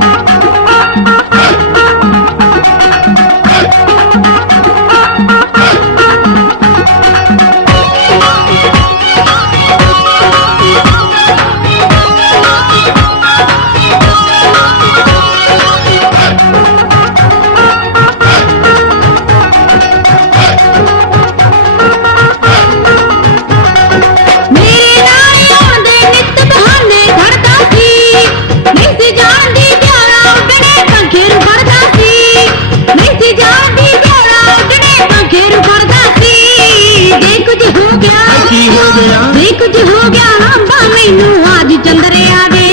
Thank you. ਕੀ ਹੋ ਗਿਆ ਜੇ ਕੁਝ ਹੋ ਗਿਆ ਹੰਬਾ ਮੈਨੂੰ ਅੱਜ ਚੰਦਰੇ ਆਵੇ।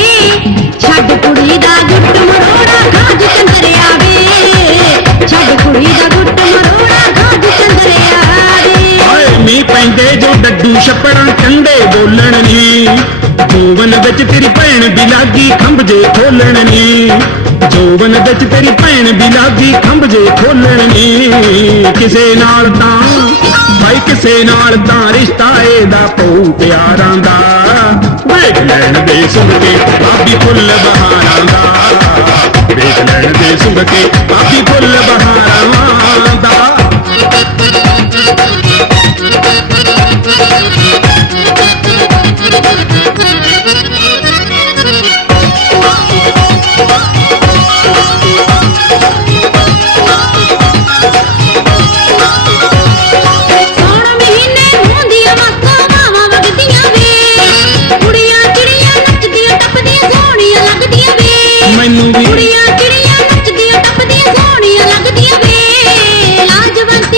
ਛੱਡ ਕੁੜੀ ਦਾ ਗੁੱਟ ਮਰੋੜਾ ਖਾਜ ਚੰਦਰੇ ਆਵੇ। ਛੱਡ ਕੁੜੀ ਦਾ ਗੁੱਟ ਮਰੋੜਾ ਖਾਜ ਚੰਦਰੇ ਆਵੇ। ਓਏ ਮੀਂਹ ਪੈਂਦੇ ਜੋ ਡੱਡੂ ਛੱਪੜਾਂ ਕੰਡੇ ਬੋਲਣ ਨੀ। ਜੋਵਨ ਵਿੱਚ ਤੇਰੀ ਭੈਣ ਵੀ ਲਾਗੀ ਖੰਭ ਜੇ ਖੋਲਣ ਨੀ। ਜੋਵਨ ਵਿੱਚ ਤੇਰੀ ਭੈਣ ਵੀ ਲਾਗੀ ਖੰਭ ਜੇ ਖੋਲਣ ਨੀ। ਕਿਸੇ ਨਾਲ ਤਾਂ ਭਾਈ ਕਿਸੇ ਨਾਲ ਤਾਂ ਰਿਸ਼ਤਾ ਇਹਦਾ ਪਊ ਪਿਆਰਾਂ ਦਾ। ਵੇਖ ਲੈਣ ਦੇ ਸੁਣ ਕੇ ਆਪੀ ਫੁੱਲ ਬਹਾਰਾਂ ਦਾ। ਵੇਖ ਲੈਣ ਦੇ ਸੁਣ ਕੇ ਆਪੀ ਫੁੱਲ ਬਹਾਰਾਂ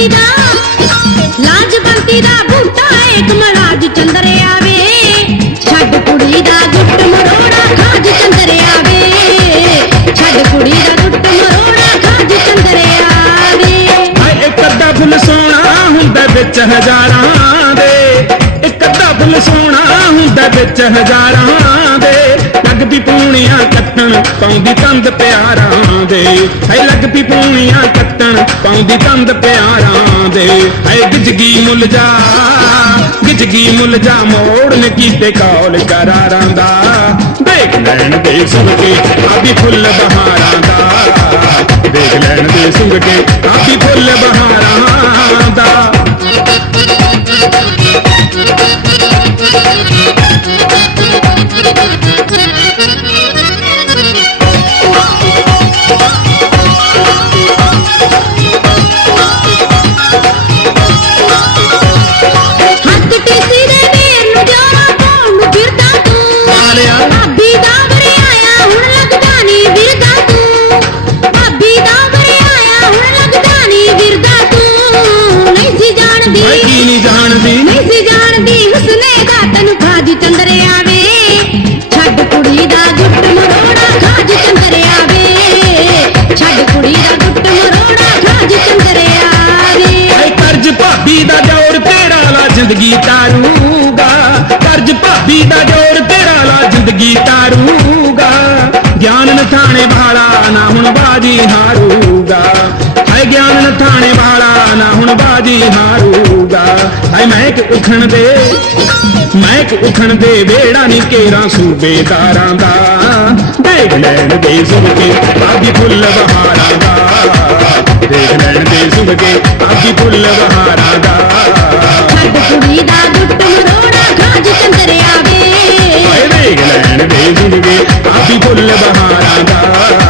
ਲਾਜਵੰਤੀ ਦਾ ਲਾਜਵੰਤੀ ਦਾ ਬੂਟਾ ਏਕ ਮਹਾਰਾਜ ਚੰਦਰੇ ਆਵੇ। ਛੱਡ ਕੁੜੀ ਦਾ ਗੁੱਟ ਮਰੋੜਾ ਖਾਜ ਚੰਦਰੇ ਆਵੇ। ਛੱਡ ਕੁੜੀ ਦਾ ਗੁੱਟ ਮਰੋੜਾ ਖਾਜ ਚੰਦਰੇ ਆਵੇ। ਹਾਏ, ਇੱਕ ਅੱਧਾ ਫੁੱਲ ਸੋਹਣਾ ਹੁੰਦਾ ਵਿੱਚ ਹਜ਼ਾਰਾਂ ਦੇ। ਇੱਕ ਅੱਧਾ ਫੁੱਲ ਸੋਹਣਾ ਹੁੰਦਾ ਵਿੱਚ ਹਜ਼ਾਰਾਂ ਦੇ। ਲੱਗਦੀ ਪੂਣੀਆਂ ਕੱਟਣ, ਪਾਉਂਦੀ ਤੰਦ ਪਿਆਰਾਂ ਦੇ। ਹਾਏ, ਲੱਗਦੀ ਪੂਣੀਆਂ ਕੱਟਣ, ਪਾਉਂਦੀ ਤੰਦ ਪਿਆਰਾਂ ਦੇ। ਹਾਏ, ਗਿਜਗੀ ਮੁੱਲ ਜਾ, ਗਿਜਗੀ ਮੁੱਲ ਜਾ ਮੋੜਨ ਕੀਤੇ ਕੌਲ ਕਰਾਰਾਂ ਦਾ। ਦੇਖ ਲੈਣ ਦੇ ਸੁਣ ਕੇ ਆਦੀ ਫੁੱਲ ਬਹਾਰਾਂ ਦਾ। ਦੇਖ ਲੈਣ ਦੇ ਸੁਣ ਕੇ ਆਦੀ ਫੁੱਲ ਬਹਾਰਾਂ ਜਾਣਦੀ। ਮੈਂ ਕੀ ਨਹੀਂ ਜਾਣਦੀ? ਨਹੀਂ ਸੀ ਜਾਣਦੀ ਹੁਸਨੇ ਦਾ ਤੈਨੂੰ ਖਾਜ ਚੰਦਰੇ ਆਵੇ। ਛੱਡ ਕੁੜੀ ਦਾ ਗੁੱਟ ਮਰੋੜਾ ਖਾਜ ਚੰਦਰੇ ਆਵੇ। ਛੱਡ ਕੁੜੀ ਦਾ ਗੁੱਟ ਮਰੋੜਾ ਖਾਜ ਚੰਦਰੇ ਆਵੇ। ਹਾਏ ਕਰਜ ਭਾਬੀ ਦਾ ਜੋਰ ਤੇਰਾ ਲਾ ਜ਼ਿੰਦਗੀ ਤਾਰੂਗਾ। ਕਰਜ ਭਾਬੀ ਦਾ ਜੋਰ ਤੇਰਾ ਲਾ ਜ਼ਿੰਦਗੀ ਤਾਰੂਗਾ। ਗਿਆਨ ਨਥਾਣੇ ਵਾਲਾ ਨਾ ਹੁਣ ਬਾਜੀ ਹਾਰੂਗਾ। ਹਾਏ ਗਿਆਨ ਨਥਾਣੇ ਵਾਲਾ ਨਾ ਹੁਣ ਬਾਜੀ ਹਾਰੂਗਾ ਹਾਏ ਮਹਿਕ ਉਖਣ ਦੇ ਮਹਿਕ ਉਖਣ ਦੇ ਵੇੜਾ ਨਹੀਂ ਕੇਰਾ ਸੂਬੇਦਾਰਾਂ ਦਾ। ਦੇਖ ਲੈਣ ਦੇ ਸੁਣ ਕੇ ਬਾਗੀ ਫੁੱਲ ਬਹਾਰਾਂ ਦਾ। ਦੇਖ ਲੈਣ ਦੇ ਸੁਣ ਕੇ ਬਾਗੀ ਫੁੱਲ ਬਹਾਰਾਂ ਦਾ। ਛੱਡ ਕੁੜੀ ਦਾ ਗੁੱਟ ਮਰੋੜਾ ਖਾਜ ਚੰਦਰੇ ਆਵੇ। ਹਾਏ ਦੇਖ ਲੈਣ ਦੇ ਸੁਣ ਕੇ ਬਾਗੀ ਫੁੱਲ ਬਹਾਰਾਂ ਦਾ।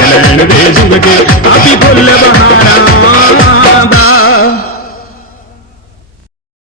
గలను దేశువకే అతి పుల్ల బహారా